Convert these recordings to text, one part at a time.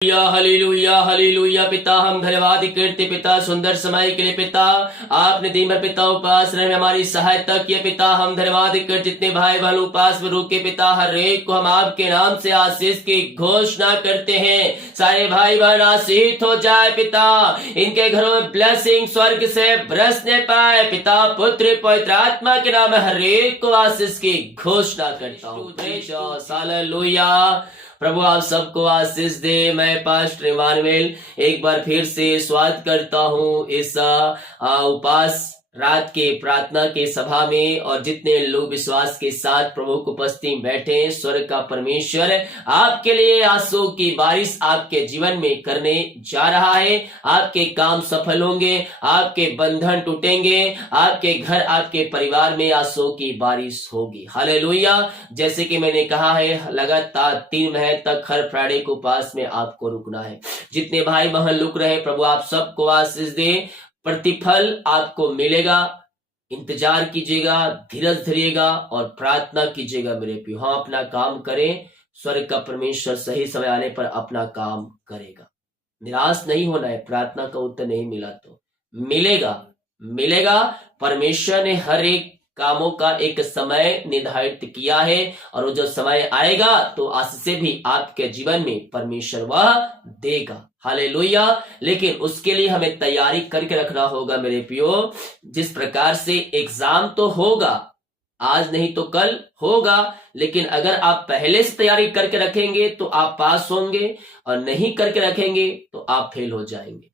Hallelujah hallelujah. पिता हम धन्यवाद करते पिता सुंदर समय के लिए पिता आपने दिन भर पिता उपवास रहे हमारी सहायता किया पिता। हम धन्यवाद कर जितने भाई बहन उपवास में रुके पिता हर एक को हम आपके नाम से आशीष की घोषणा करते हैं। सारे भाई बहन आशीष हो जाए पिता, इनके घरों में ब्लेसिंग स्वर्ग से बरसने पाए पिता। पुत्र पवित्र आत्मा के नाम में हर एक को आशीष की घोषणा करता हूँ। हालेलुया। प्रभु आप सबको आशीष दे। मैं पास्टर इमानुएल एक बार फिर से स्वागत करता हूँ इस उपवास रात के प्रार्थना के सभा में, और जितने लोग विश्वास के साथ प्रभु को उपस्थिति में बैठे हैं, स्वर्ग का परमेश्वर आपके लिए आंसू की बारिश आपके जीवन में करने जा रहा है। आपके काम सफल होंगे, आपके बंधन टूटेंगे, आपके घर आपके परिवार में आंसू की बारिश होगी। हालेलुया। जैसे कि मैंने कहा है, लगातार 3 महीने तक हर फ्राइडे को उपवास में आपको रुकना है। जितने भाई बहन रुक रहे, प्रभु आप सबको आशीष दे। प्रतिफल आपको मिलेगा। इंतजार कीजिएगा, धीरज धरिएगा और प्रार्थना कीजिएगा मेरे प्रियो। हम अपना काम करें, स्वर्ग का परमेश्वर सही समय आने पर अपना काम करेगा। निराश नहीं होना है। प्रार्थना का उत्तर नहीं मिला तो मिलेगा। परमेश्वर ने हर एक कामों का एक समय निर्धारित किया है, और वो जो समय आएगा तो आशीष भी आपके जीवन में परमेश्वर वह देगा। हालेलुया। लेकिन उसके लिए हमें तैयारी करके रखना होगा मेरे प्रियो। जिस प्रकार से एग्जाम तो होगा, आज नहीं तो कल होगा, लेकिन अगर आप पहले से तैयारी करके रखेंगे तो आप पास होंगे, और नहीं करके रखेंगे तो आप फेल हो जाएंगे।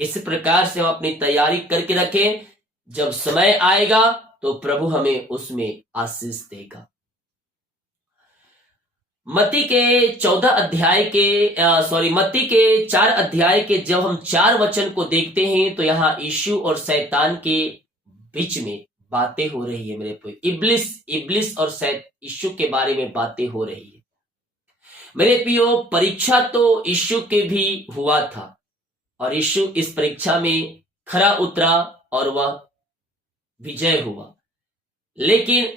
इस प्रकार से हम अपनी तैयारी करके रखें। जब समय आएगा तो प्रभु हमें उसमें आशीष देगा। मत्ती के 4 अध्याय के जब हम 4 वचन को देखते हैं तो यहाँ यीशु और शैतान के बीच में बातें हो रही है मेरे प्रियो। इब्लिस और यीशु के बारे में बातें हो रही है मेरे प्रियो। परीक्षा तो यीशु के भी हुआ था, और यीशु इस परीक्षा में खरा उतरा और वह विजय हुआ। लेकिन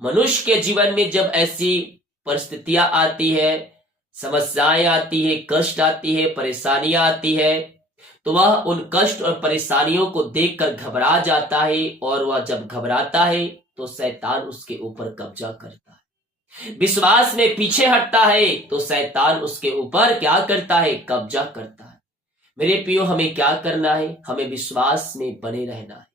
मनुष्य के जीवन में जब ऐसी परिस्थितियां आती है, समस्याएं आती है, कष्ट आती है, परेशानियां आती है, तो वह उन कष्ट और परेशानियों को देखकर घबरा जाता है, और वह जब घबराता है तो शैतान उसके ऊपर कब्जा करता है। विश्वास में पीछे हटता है तो शैतान उसके ऊपर क्या करता है? कब्जा करता है। मेरे प्रियो, हमें क्या करना है? हमें विश्वास में बने रहना है।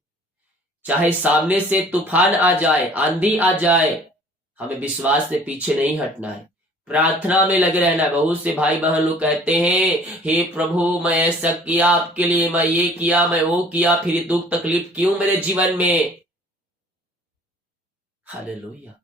चाहे सामने से तूफान आ जाए, आंधी आ जाए, हमें विश्वास से पीछे नहीं हटना है। प्रार्थना में लगे रहना है। बहुत से भाई बहन लोग कहते हैं, हे प्रभु मैं ऐसा किया आपके लिए, मैं ये किया, मैं वो किया, फिर दुख तकलीफ क्यों मेरे जीवन में? हालेलुया।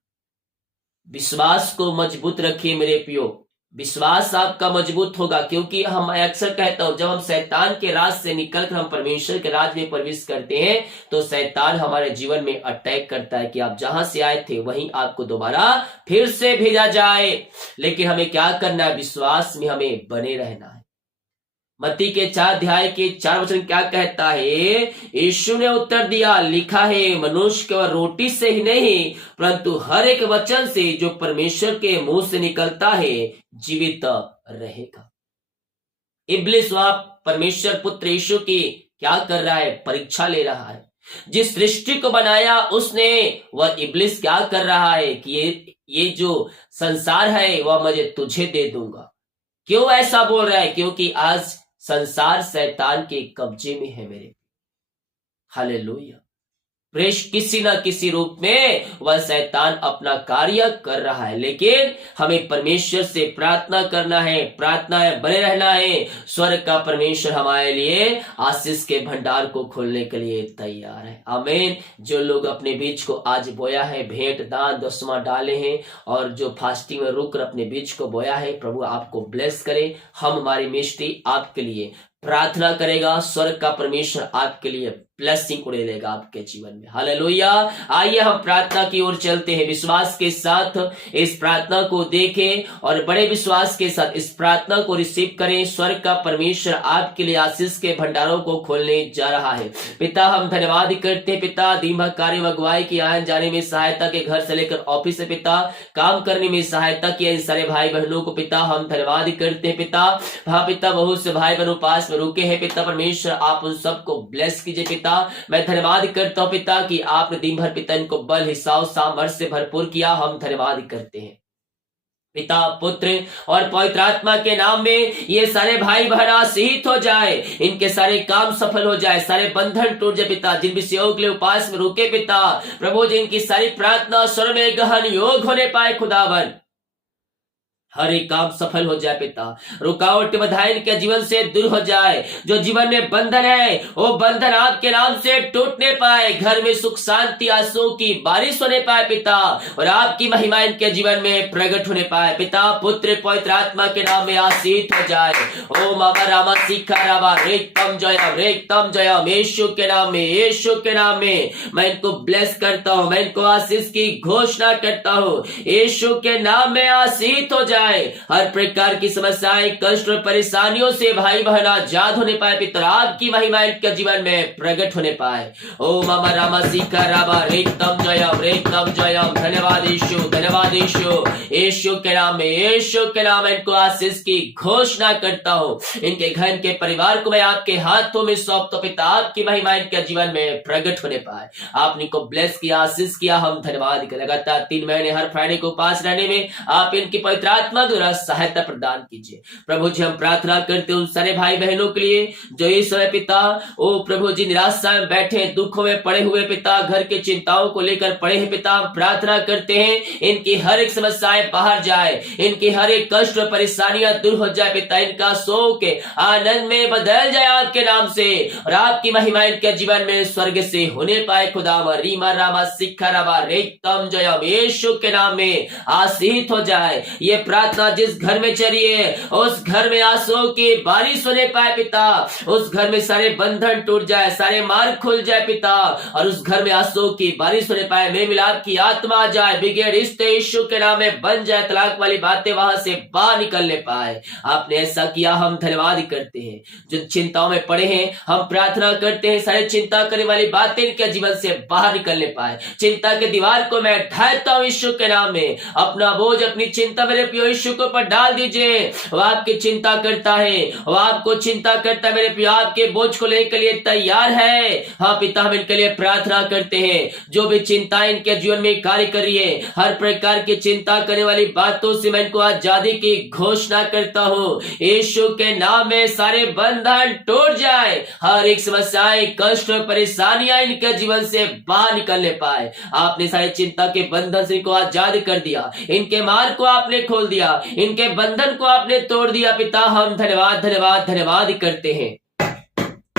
विश्वास को मजबूत रखिए मेरे प्रियो। विश्वास आपका मजबूत होगा, क्योंकि हम अक्सर कहता हूं, जब हम शैतान के राज से निकलकर हम परमेश्वर के राज में प्रवेश करते हैं तो शैतान हमारे जीवन में अटैक करता है कि आप जहां से आए थे वहीं आपको दोबारा फिर से भेजा जाए। लेकिन हमें क्या करना है? विश्वास में हमें बने रहना है। मत्ती के 4 अध्याय के 4 वचन क्या कहता है? यीशु ने उत्तर दिया, लिखा है मनुष्य केवल रोटी से ही नहीं परंतु हर एक वचन से जो परमेश्वर के मुंह से निकलता है जीवित रहेगा। इब्लिस वह परमेश्वर पुत्र यीशु की क्या कर रहा है? परीक्षा ले रहा है। जिस सृष्टि को बनाया उसने, वह इब्लिस क्या कर रहा है कि ये जो संसार है वह मुझे तुझे दे दूंगा। क्यों ऐसा बोल रहा है? क्योंकि आज संसार शैतान के कब्जे में है मेरे। हालेलुया। किसी न किसी रूप में वह शैतान अपना कार्य कर रहा है, लेकिन हमें परमेश्वर से प्रार्थना करना है, प्रार्थना है, बने रहना है। स्वर्ग का परमेश्वर हमारे लिए आशीष के भंडार को खोलने के लिए तैयार है। आमीन। जो लोग अपने बीज को आज बोया है, भेंट दान दसवां डाले हैं, और जो फास्टिंग में रुक कर अपने बीज को बोया है, प्रभु आपको ब्लेस करे। हम हमारी मिस्ट्री आपके लिए प्रार्थना करेगा, स्वर्ग का परमेश्वर आपके लिए ब्लेसिंग उड़ेलेगा आपके जीवन में। हालेलुया। आइए हम प्रार्थना की ओर चलते हैं, विश्वास के साथ इस प्रार्थना को देखें और बड़े विश्वास के साथ इस प्रार्थना को रिसीव करें। स्वर्ग का परमेश्वर आपके लिए आशीष के भंडारों को खोलने जा रहा है। पिता, हम धन्यवाद करते हैं पिता, दिन भर कार्य अगुवाई की आने जाने में सहायता के, घर से लेकर ऑफिस से पिता काम करने में सहायता किया इन सारे भाई बहनों को पिता हम धन्यवाद करते हैं पिता। हाँ पिता, बहुत से भाई बहनों पास में रुके हैं पिता, परमेश्वर आप उन सबको ब्लेस कीजिए पिता। मैं धन्यवाद करता हूं पिता कि आपने दिन भर पिता इनको बल, हिसाब, सामर्थ्य से भरपूर किया। हम धन्यवाद करते हैं पिता, पुत्र और पवित्र आत्मा के नाम में ये सारे भाई बहन आशीषित हो जाए, इनके सारे काम सफल हो जाए, सारे बंधन टूट जाए पिता। जिन विषयों के लिए उपास में रुके पिता प्रभु, जिनकी सारी प्रार्थना स्वर में गहन योग होने पाए खुदावन, हर एक काम सफल हो जाए पिता। रुकावट बाधा इनके जीवन से दूर हो जाए। जो जीवन में बंधन है वो बंधन आपके नाम से टूटने पाए। घर में सुख शांति आंसू की बारिश होने पाए पिता, और आपकी महिमा इनके जीवन में प्रकट होने पाए पिता। पुत्र पवित्र आत्मा के नाम में आशीषित हो जाए। ओम अमर रामा शिखा रामा रेतम जयम यीशु के नाम में, यीशु के नाम में मैं इनको ब्लेस करता हूँ, मैं इनको आशीष की घोषणा करता हूँ। यीशु के नाम में आशीषित हो जाए। हर प्रकार की समस्याएं, कष्ट और परेशानियों से भाई बहन आजाद होने पाए पिता, आपकी महिमा इनके जीवन में प्रकट होने पाए। ओम अमर रामा शिखा रामा रेतम जयम। धन्यवाद यीशु, धन्यवाद यीशु। यीशु के नाम में, यीशु के नाम में इनको आशीष की घोषणा करता हूँ। इनके घर के परिवार को मैं आपके हाथों में सौंपता पिता, आपकी महिमा इनके जीवन में प्रकट होने पाए। आपने इनको ब्लेस किया, आशीष किया, हम धन्यवाद करें। लगातार 3 महीने हर फ्राइडे को पास रहने में आप इनकी पवित्र आत्मा द्वारा सहायता प्रदान कीजिए प्रभु जी। हम प्रार्थना करते हैं उन सारे भाई बहनों के लिए जो इस समय पिता ओ प्रभु जी निराशा में बैठे, दुखों में पड़े हुए पिता, घर की चिंताओं को लेकर पड़े हैं पिता। हम प्रार्थना करते हैं इनकी हर एक समस्याएं बाहर जाए, इनकी हर एक कष्ट और परेशानियां दूर हो जाए पिता, इनका शोक आनंद में बदल जाए आपके नाम से, और आपकी महिमा इनके जीवन में स्वर्ग से होने पाए खुदा। रीमा रामा शिखा रामा रेतम जयम यीशु के नाम में आशीषित हो जाए। ये प्रार्थना जिस घर में चली है उस घर में आंसू की बारिश होने पाए पिता, उस घर में सारे बंधन टूट जाए, सारे मार्ग खुल जाए पिता, और उस घर में आंसू की बारिश होने पाए। मेल मिलाप की आत्मा आ जाए, बिगड़े रिश्ते यीशु के नाम में बन जाए, तलाक वाली बातें वहां से बाहर निकलने पाए। आपने ऐसा किया, हम धन्यवाद करते हैं। जो चिंताओं में पड़े हैं हम प्रार्थना करते हैं सारे चिंता करने वाली बातें इनके जीवन से बाहर निकलने पाए। चिंता के दीवार को मैं ढाता हूं यीशु के नाम में। अपना बोझ, अपनी चिंता मेरे प्रिय यीशु के ऊपर डाल दीजिए। वो आपकी चिंता करता है, वो आपको चिंता करता है मेरे प्रिय, आपके बोझ को लेने के लिए तैयार है। हाँ पिता, हम इनके लिए प्रार्थना करते हैं। जो भी चिंता इनके जीवन में कार्य कर रही है, हर प्रकार की चिंता करने वाली बातों से मैं इनको आजादी की घोषणा करता हूँ। यीशु के नाम में सारे बंधन टूट जाए, हर एक समस्याएं, कष्ट और परेशानियां इनके जीवन से बाहर निकलने पाए। आपने सारे चिंता के बंधन से इनको आजाद कर दिया, इनके मार्ग को आपने खोल दिया, इनके बंधन को आपने तोड़ दिया पिता। हम धन्यवाद धन्यवाद धन्यवाद करते हैं।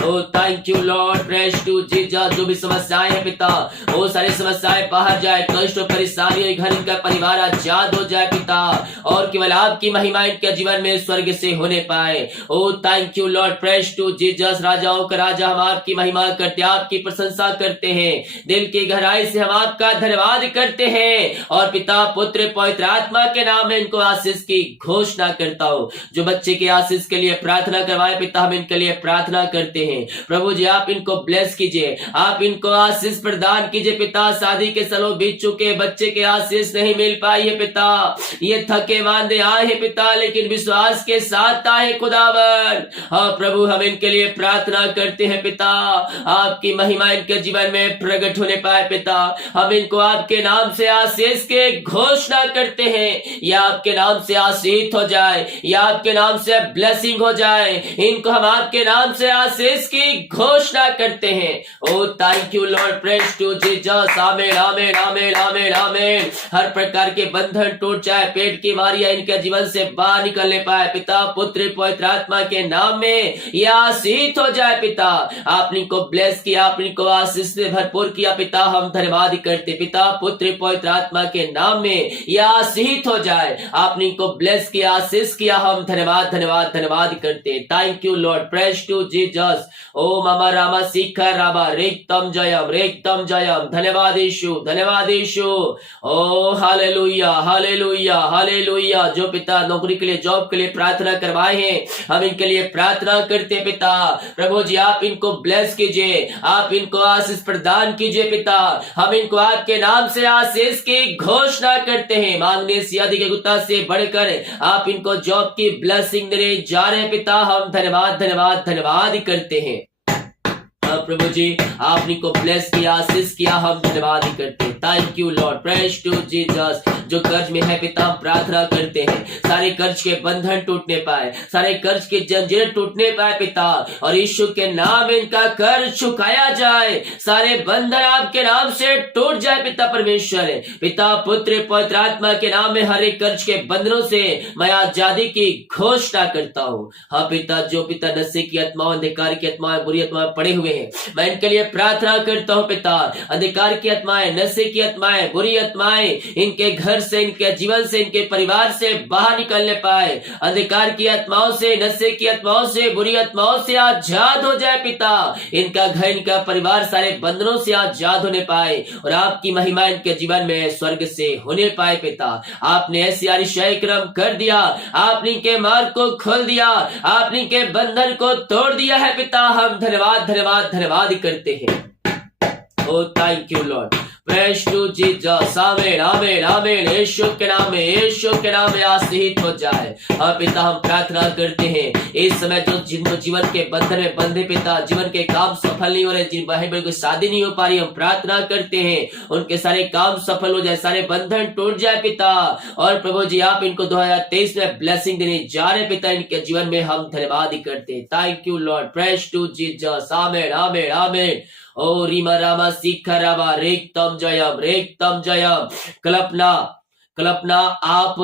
Oh, thank you Lord, praise to Jesus। जो भी समस्याएं हैं पिता, वो सारी समस्याएं बाहर जाए, कष्ट और परेशानी घर इनका परिवार आजाद हो जाए पिता, और केवल आपकी महिमा इनके जीवन में स्वर्ग से होने पाए। Oh, thank you Lord, praise to Jesus। राजाओं का राजा, हम आपकी महिमा करते, आपकी प्रशंसा करते हैं, दिल की गहराई से हम आपका धन्यवाद करते हैं। और पिता, पुत्र, पवित्र आत्मा के नाम में इनको आशीष की घोषणा करता हूँ। जो बच्चे के आशीष के लिए प्रार्थना करवाए पिता, हम इनके लिए प्रार्थना करते हैं। प्रभु जी, आप इनको ब्लेस कीजिए, आप इनको आशीष प्रदान कीजिए पिता। शादी के सालों बीत चुके, बच्चे के आशीष नहीं मिल पाई है पिता, ये थके मांदे आए हैं पिता, लेकिन विश्वास के साथ आए खुदावन। हाँ प्रभु, हम इनके लिए प्रार्थना करते हैं पिता, आपकी महिमा इनके जीवन में प्रकट होने पाए पिता। हम इनको आपके नाम से आशीष के घोषणा करते हैं, या आपके नाम से आशीष हो जाए, या आपके नाम से ब्लेसिंग हो जाए। इनको हम आपके नाम से आशीष आशीष की घोषणा करते हैं। ओ thank you Lord, praise to Jesus. आमीन आमीन आमीन आमीन आमीन। हर प्रकार के बंधन टूट जाए, पेट की बीमारियां इनके जीवन से बाहर निकलने पाए पिता, पुत्र पवित्र आत्मा के नाम में यह आशीष हो जाए पिता। आपने को ब्लेस किया, आपने को आशीष से भरपूर किया पिता, हम धन्यवाद करते पिता, पुत्र पवित्र आत्मा के नाम में यह आशीष हो जाए। आपने को ब्लेस किया, आशीष किया, हम धन्यवाद धन्यवाद धन्यवाद करते। Thank you Lord, praise to Jesus. ओ मामा रामा शिखर रामा रेक्तम जयम। धन्यवाद यीशु, धन्यवाद यीशु। ओ हालेलुया हालेलुया हालेलुया। जो पिता नौकरी के लिए, जॉब के लिए प्रार्थना करवाए हैं, हम इनके लिए प्रार्थना करते पिता। प्रभु जी आप इनको ब्लेस कीजिए, आप इनको आशीष प्रदान कीजिए पिता। हम इनको आपके नाम से आशीष की घोषणा करते हैं। मांगने से अधिक गुत्ता से बढ़कर आप इनको जॉब की ब्लेसिंग देने जा रहे हैं पिता। हम धन्यवाद धन्यवाद धन्यवाद करते हैं। प्रभु जी आपने को ब्लेस किया, आशीष किया, हम धन्यवाद करते हैं। Thank you Lord, praise to Jesus. जो कर्ज में है पिता हम प्रार्थना करते हैं, सारे कर्ज के बंधन टूटने पाए, सारे कर्ज के जंजीर टूटने पाए पिता, और यीशु के नाम में इनका कर्ज चुकाया जाए, सारे बंधन आपके नाम से टूट जाए पिता परमेश्वर। पिता पुत्र पवित्र आत्मा के नाम में हर एक कर्ज के बंधनों से मैं आजादी की घोषणा करता हूँ। हाँ पिता, जो पिता नशे की आत्माओं, अंधकार की आत्माएं, बुरी आत्माएं पड़े हुए हैं, मैं इनके लिए प्रार्थना करता हूँ पिता। अंधकार की आत्माएं, नशे की आत्माएं, बुरी आत्माएं इनके घर से, इनके जीवन से, इनके परिवार से बाहर निकलने पाए। अंधकार की आत्माओं से, नशे की आत्माओं से, बुरी आत्माओं से आजाद हो जाए पिता। इनका घर, इनका परिवार सारे बंधनों से आजाद होने पाए, और आपकी महिमा इनके जीवन में स्वर्ग से होने पाए पिता। आपने ऐसी आरिशाई क्रम कर दिया, आपने के मार्ग को खोल दिया, आपने के बंधन को तोड़ दिया है पिता। हम धन्यवाद धन्यवाद धन्यवाद करते हैं। ओ thank you Lord, praise to Jesus. आमीन आमीन आमीन। यीशु के नाम में, यीशु के नाम में आशीष हो जाए। हाँ पिता हम प्रार्थना करते हैं, इस समय जो जिनको जीवन के बंधन में बंधे पिता, जीवन के काम सफल नहीं हो रहे, जिन भाई बहन की शादी नहीं हो पा रही, हम प्रार्थना करते हैं उनके सारे काम सफल हो जाए, सारे बंधन टूट जाए पिता। और प्रभु जी आप इनको 2023 में ब्लेसिंग देने जा रहे पिता, इनके जीवन में हम धन्यवाद करते हैं। Thank you Lord, praise to Jesus. आमीन आमीन आमीन। ओ रीमा रामा शिखा रामा रेक्तम जयम। कल्पना आप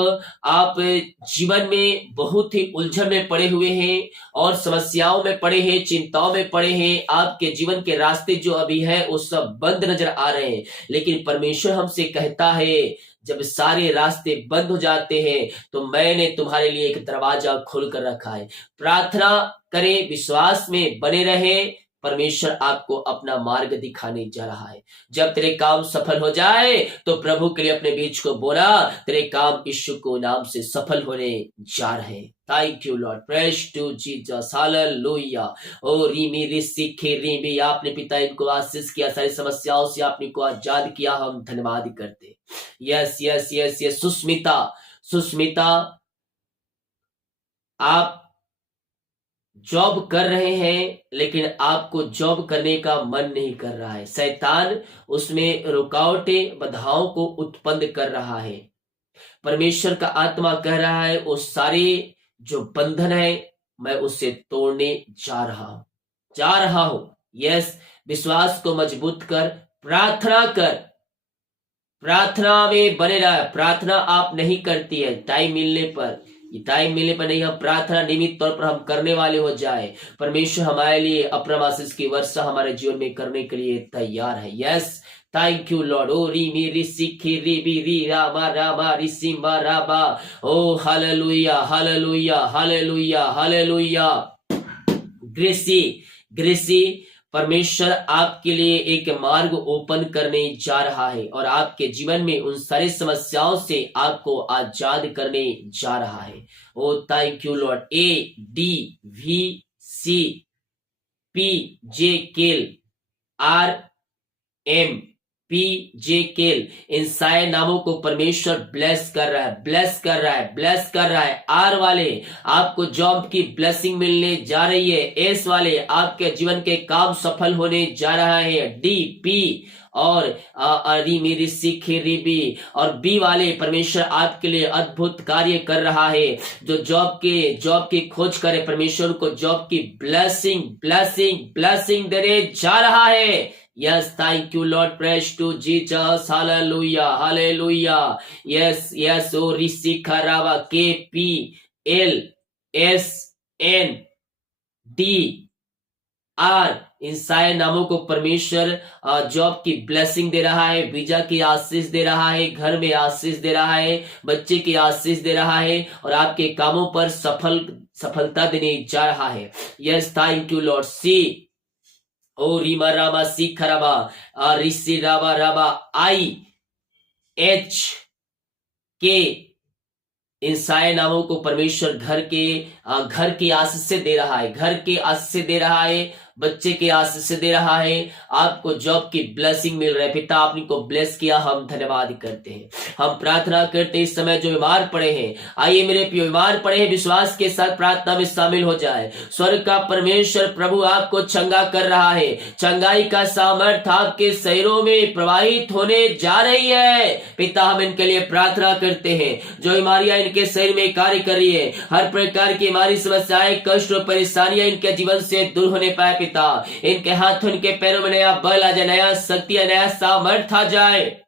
जीवन में बहुत ही उलझन में पड़े हुए हैं, और समस्याओं में पड़े हैं, चिंताओं में पड़े हैं। आपके जीवन के रास्ते जो अभी है वो सब बंद नजर आ रहे हैं, लेकिन परमेश्वर हमसे कहता है जब सारे रास्ते बंद हो जाते हैं तो मैंने तुम्हारे लिए एक दरवाजा खोल कर रखा है। प्रार्थना करें, विश्वास में बने रहे, परमेश्वर आपको अपना मार्ग दिखाने जा रहा है। जब तेरे काम सफल हो जाए तो प्रभु के लिए अपने बीच को बोला, तेरे काम यीशु को नाम से सफल होने जा रहे हैं। Thank you Lord, praise to Jesus. Hallelujah. ओ रीमी रिसी रीमी, आपने पिता इनको आशीष किया, सारी समस्याओं से आपने को आजाद किया, हम धन्यवाद करते। Yes yes yes yes. Susmita आप जॉब कर रहे हैं, लेकिन आपको जॉब करने का मन नहीं कर रहा है। शैतान उसमें रुकावटें, बाधाओं को उत्पन्न कर रहा है। परमेश्वर का आत्मा कह रहा है वो सारे जो बंधन है मैं उससे तोड़ने जा रहा हूं। यस, विश्वास को मजबूत कर, प्रार्थना कर, प्रार्थना में बने रहा। प्रार्थना आप नहीं करती है टाइम मिलने पर नहीं, हम प्रार्थना नियमित तौर पर हम करने वाले हो जाए। परमेश्वर हमारे लिए अपना आशीष की वर्षा हमारे जीवन में करने के लिए तैयार है। Yes, thank you Lord. ओ री मी री सिखी री बी री रामा रामा री सिम्बा राबा। ओ हालेलुया हालेलुया हालेलुया हालेलुया। ग्रेसी परमेश्वर आपके लिए एक मार्ग ओपन करने जा रहा है, और आपके जीवन में उन सारी समस्याओं से आपको आजाद करने जा रहा है। ओ थैंक यू लॉर्ड। ADVCPJKLRMPJKL, इन सारे नामों को परमेश्वर ब्लेस कर रहा है। आर वाले आपको जॉब की ब्लेसिंग मिलने जा रही है। एस वाले आपके जीवन के काम सफल होने जा रहा है। DP और अरी मेरी सीखे रिबी और बी वाले परमेश्वर आपके लिए अद्भुत कार्य कर रहा है। जो जॉब की खोज करे, परमेश्वर को जॉब की ब्लेसिंग ब्लेसिंग ब्लेसिंग देने जा रहा है। Yes, thank you, Lord. Praise to Jesus. Hallelujah. Hallelujah. Yes, yes. Oh, Risikarava. KPLSNDR इन सारे नामों को परमेश्वर जॉब की ब्लेसिंग दे रहा है, वीजा की आशीष दे रहा है, घर में आशीष दे रहा है, बच्चे की आशीष दे रहा है और आपके कामों पर सफलता देने जा रहा है। Yes, thank you Lord. सी ओ रीमा रामा सी खराबा ऋषि राबा राबा IHK इन सारे नामों को परमेश्वर घर की आशीष से दे रहा है, घर के आशीष से दे रहा है, बच्चे के आशीष से दे रहा है, आपको जॉब की ब्लेसिंग मिल रहा है। पिता आपने को ब्लेस किया, हम धन्यवाद करते हैं। हम प्रार्थना करते हैं इस समय जो बीमार पड़े हैं, आइए मेरे प्रिय बीमार पड़े हैं, विश्वास के साथ प्रार्थना में शामिल हो जाए। स्वर्ग का परमेश्वर प्रभु आपको चंगा कर रहा है। चंगाई का सामर्थ आपके शरीरों में प्रवाहित होने जा रही है। पिता हम इनके लिए प्रार्थना करते हैं, जो बीमारियां इनके शरीर में कार्य कर रही है, हर प्रकार की हमारी समस्याएं, कष्ट और परेशानियां इनके जीवन से दूर होने पाए। पिता इनके हाथों, इनके पैरों में नया बल आ जाए, नया शक्ति, नया सामर्थ्य आ जाए,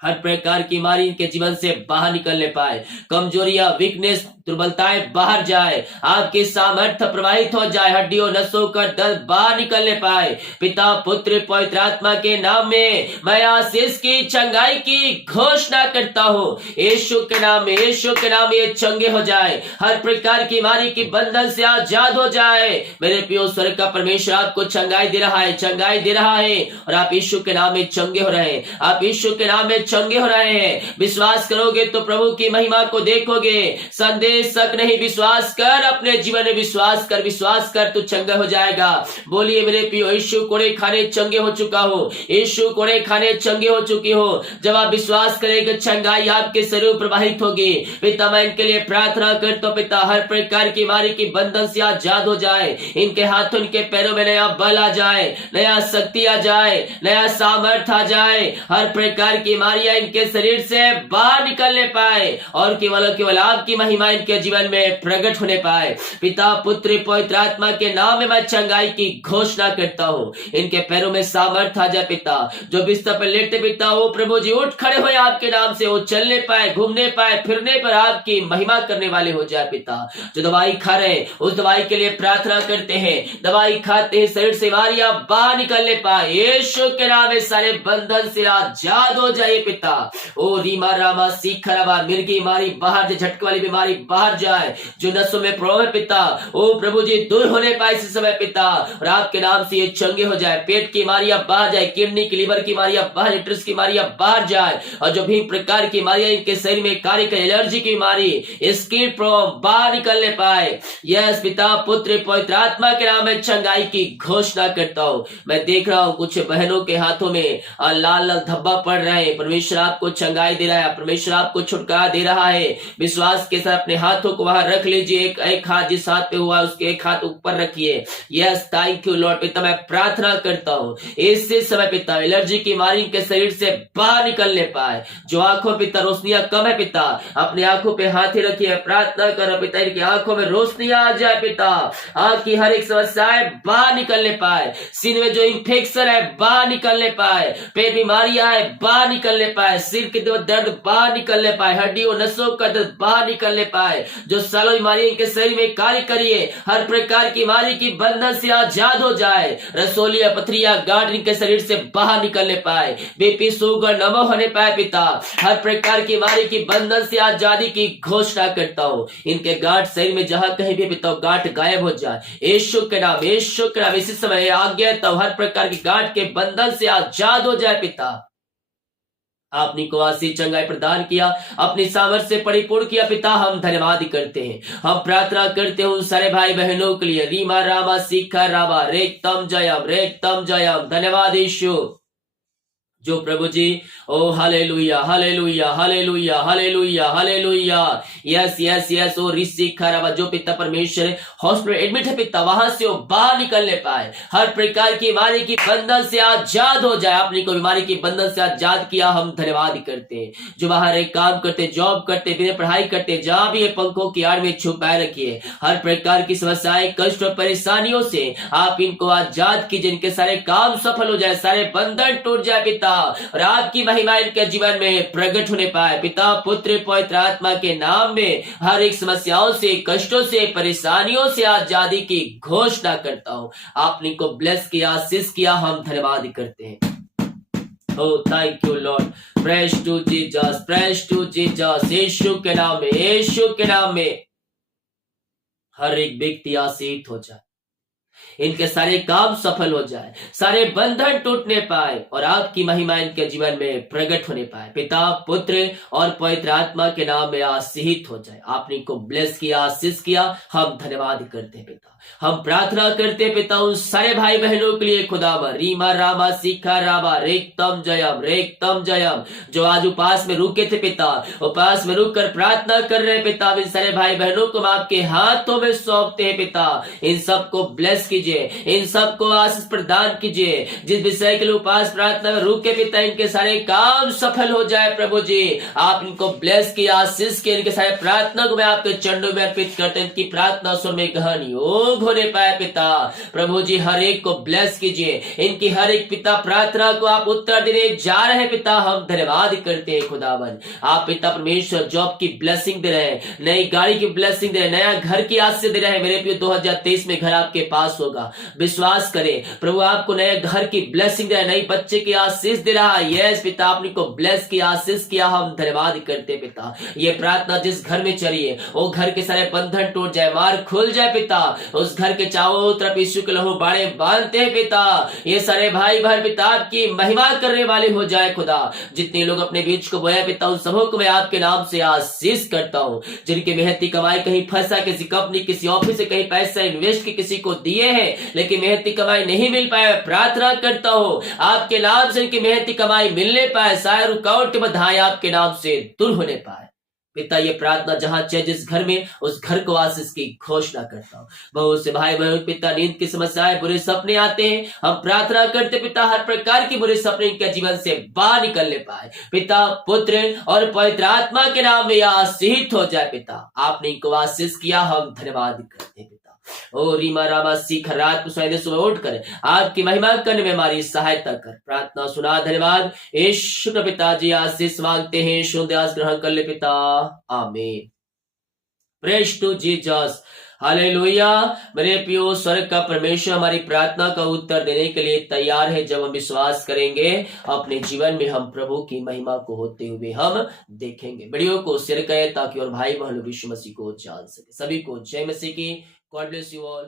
हर प्रकार की बीमारी इनके जीवन से बाहर निकलने पाए, कमजोरियां, वीकनेस, दुर्बलताएं बाहर जाए, आपके सामर्थ्य प्रवाहित हो जाए, हड्डियों नसों का दर्द बाहर निकलने पाए। पिता पुत्र पवित्र आत्मा के नाम में मैं आशीष की चंगाई की घोषणा करता हूँ। यीशु के नाम में, यीशु के नाम में ये चंगे हो जाए, हर प्रकार की बीमारी की बंधन से आजाद हो जाए। मेरे प्रिय स्वर्ग का परमेश्वर आपको चंगाई दे रहा है, चंगाई दे रहा है और आप यीशु के नाम में चंगे हो रहे हैं, आप यीशु के नाम में चंगे हो रहे हैं। विश्वास करोगे तो प्रभु की महिमा को देखोगे। संदेश शक नहीं, विश्वास कर, अपने जीवन में विश्वास कर तू चंगा हो जाएगा। बोलिए मेरे प्रियो, यीशु कोड़े खाने चंगे हो चुका हो, यीशु कोड़े खाने चंगे हो चुकी हो। जब आप विश्वास करेंगे चंगाई आपके शरीर प्रवाहित होगी। पिता मैं इनके लिए प्रार्थना करता हूं, पिता हर प्रकार की बीमारी की बंधन से आजाद हो जाए, इनके हाथों, इनके पैरों में नया बल आ जाए, नया शक्ति आ जाए, नया सामर्थ्य आ जाए, हर प्रकार की बीमारियां इनके शरीर से बाहर निकलने पाए और केवल आपकी महिमा इनके जीवन में प्रकट होने पाए। पिता पुत्र पवित्र आत्मा के नाम में मैं चंगाई की घोषणा करता हूँ। इनके पैरों में सामर्थ्य आ जाए। पिता जो बिस्तर पर लेटे, पिता वो प्रभु जी उठ खड़े हो आपके नाम से, वो चलने पाए, घूमने पाए, फिरने पर आपकी महिमा करने वाले हो जाए। पिता जो दवाई खा रहे उस दवाई के लिए प्रार्थना करते हैं, दवाई खाते हैं, शरीर से बीमारियां बाहर निकलने पाए, यीशु के नाम में सारे बंधन से आजाद हो जाए। पिता ओ रीमा रामा सीखराबा मिर्गी बीमारी बाहर जाए, झटके वाली बीमारी बाहर जाए, जो नसों में प्रॉब्लम है पिता ओ प्रभु जी दूर होने पाए इस समय पिता, और आपके नाम से ये चंगे हो जाए। पेट की बीमारियां बाहर जाए, किडनी की, लिवर की बीमारियां बाहर, यूट्रस की बीमारियां बाहर जाए, और जो भी प्रकार की बीमारियां इनके शरीर में कार्य कर, एलर्जी की बीमारी, स्किन प्रॉब्लम बाहर निकलने पाए। यस पिता पुत्र पवित्र आत्मा के नाम में चंगाई की घोषणा करता हूँ। मैं देख रहा हूँ कुछ बहनों के हाथों में लाल लाल धब्बा पड़ रहे हैं। परमेश्वर आपको चंगाई दे रहा है, परमेश्वर आपको छुटकारा दे रहा है। विश्वास के साथ अपने हाथों को वहां रख लीजिए, एक हाथ जिस हाथ पे हुआ उसके एक हाथ ऊपर रखिए। Yes thank you Lord. पिता मैं प्रार्थना करता हूँ इसी समय पिता एलर्जी की बीमारी के शरीर से बाहर निकलने पाए। जो आंखों पिता रोशनियां कम है पिता, अपने आंखों पे हाथ ही रखिए, प्रार्थना करो पिता इनकी आंखों में रोशनी आ जाए। पिता आंख की हर एक समस्याएं बाहर निकलने पाए, सीने में जो इन्फेक्शन है बाहर निकलने पाए, पेट बीमारियां है बाहर निकलने पाए, सिर के दर्द बाहर निकलने पाए, हड्डियों नसों का दर्द बाहर निकलने पाए, जो सालों बीमारी इनके शरीर में कार्य करिए, हर प्रकार की बीमारी की बंधन से आजाद हो जाए। रसोलिया पथरिया गांठ इनके शरीर से बाहर निकलने पाए, बीपी शुगर नमो होने पाए। पिता हर प्रकार की बीमारी की बंधन से आजादी की घोषणा करता हूँ। इनके गांठ शरीर में जहां कहीं भी पिता गांठ गायब हो जाए, यीशु के नाम, यीशु के नाम इसी समय आज्ञा तो हर प्रकार की गांठ के बंधन से आजाद हो जाए। पिता आपने को आशीष चंगाई प्रदान किया, अपनी सामर्थ्य से परिपूर्ण किया। पिता हम धन्यवाद करते हैं, हम प्रार्थना करते हैं उन सारे भाई बहनों के लिए। रीमा रामा सीखा रामा रेक्तम जयम धन्यवाद यीशु। जो प्रभु जी, ओ hallelujah hallelujah hallelujah hallelujah hallelujah, yes yes yes, ओ ऋषि खराबा, जो पिता परमेश्वर हॉस्पिटल एडमिट है पिता, वहां से वो बाहर निकलने पाए, हर प्रकार की बीमारी की बंधन से आजाद हो जाए। आपने को बीमारी की बंधन से आजाद किया, हम धन्यवाद करते हैं। जो बाहर एक काम करते, जॉब करते, बिना पढ़ाई करते, जहां भी ये पंखों की आड़ में छुपाए रखिए, हर प्रकार की समस्याएं, कष्ट और परेशानियों से आप इनको आजाद कीजिए, इनके सारे काम सफल हो जाए, सारे बंधन टूट जाए पिता, और आपकी महिमा इनके जीवन में प्रकट होने पाए पिता, पुत्र पवित्र आत्मा के नाम में। हर एक समस्याओं से, कष्टों से, परेशानियों से आजादी की घोषणा करता हूं। आपने को ब्लेस किया, आशीष किया, हम धन्यवाद करते हैं। Oh, thank you, Lord. Praise to Jesus, praise to Jesus। यीशु के नाम में, यीशु के नाम में हर एक व्यक्ति आशीष हो जाए, इनके सारे काम सफल हो जाए, सारे बंधन टूटने पाए, और आपकी महिमा इनके जीवन में प्रकट होने पाए पिता, पुत्र और पवित्र आत्मा के नाम में आशीष हो जाए। आपने को ब्लेस किया, आशीष किया, हम धन्यवाद करते हैं पिता। हम प्रार्थना करते हैं पिता उन सारे भाई बहनों के लिए खुदावन, रीमा रामा सीखा रामा रेक्तम जयम, जो आज उपास में रुके थे पिता, उपास में रुक कर प्रार्थना कर रहे पिता, इन सारे भाई बहनों को आपके हाथों में सौंपते हैं पिता। इन सबको ब्लेस कीजिए, इन सबको आशीष प्रदान कीजिए, जिस विषय के लिए उपास प्रार्थना में रुके पिता, इनके सारे काम सफल हो जाए प्रभु जी। आप इनको ब्लेस किया, आशीष किया, इनके सारे प्रार्थना को मैं आपके चरणों में अर्पित करते हैं, इनकी प्रार्थना सुन में गहन योग होने पाए पिता। प्रभु जी हर एक को ब्लेस कीजिए, इनकी हर एक पिता प्रार्थना को आप उत्तर देने जा रहे हैं पिता, हम धन्यवाद करते हैं खुदावन। आप पिता परमेश्वर जॉब की ब्लेसिंग दे रहे हैं, नई गाड़ी की ब्लेसिंग दे रहे हैं, नया घर की आशीष दे रहे हैं। मेरे प्रिय 2023 में घर आपके पास होगा, विश्वास करें। प्रभु आपको नए घर की ब्लेसिंग दे रहा है, नई बच्चे की आशीष दे रहा है। यस पिता, आपने को ब्लेस किया, आशीष किया, हम धन्यवाद करते हैं पिता। ये प्रार्थना जिस घर में चलिए, वो घर के सारे बंधन टूट जाए, मार खुल जाए पिता, उस घर के चारों तरफ यीशु के लहू बाड़े बांधते हैं पिता। ये सारे भाई बहन पिता आपकी महिमा करने वाले हो जाए खुदा। जितने लोग अपने बीच को बोया पिता, उन सबों को मैं आपके नाम से आशीष करता हूँ। जिनकी मेहनती कमाई कहीं फंसा, किसी कंपनी, किसी ऑफिस से कहीं पैसा इन्वेस्ट की किसी को दिए हैं, लेकिन मेहनती कमाई नहीं मिल पाए, प्रार्थना करता हूँ आपके नाम से इनकी मेहनती कमाई मिलने पाए, सारे रुकावट बधाई आपके नाम से दूर होने पाए पिता। ये प्रार्थना जहां चाहे जिस घर में, उस घर को आशीष की घोषणा करता हूँ। बहुत से भाई बहन पिता नींद की समस्याएं, बुरे सपने आते हैं, हम प्रार्थना करते पिता हर प्रकार की बुरे सपने इनके जीवन से बाहर निकलने पाए पिता, पुत्र और पवित्र आत्मा के नाम में आशीष हो जाए पिता। आपने इनको आशीष किया, हम धन्यवाद करते हैं पिता। ओ रीमा रामा सीख, रात को सुबह उठ कर आपकी महिमा करने में हमारी सहायता कर। प्रार्थना सुना, धन्यवाद। यीशु के पिताजी आशीष मांगते हैं, शुद्ध आशीष ग्रहण कर ले पिता, आमीन। Praise to Jesus, hallelujah. मेरे प्रियो, स्वर्ग का परमेश्वर हमारी प्रार्थना का उत्तर देने के लिए तैयार है। जब हम विश्वास करेंगे, अपने जीवन में हम प्रभु की महिमा को होते हुए हम देखेंगे। वीडियो को शेयर करें ताकि और भाई बहन यीशु मसीह को जान सके। सभी को जय मसीह की। God bless you all.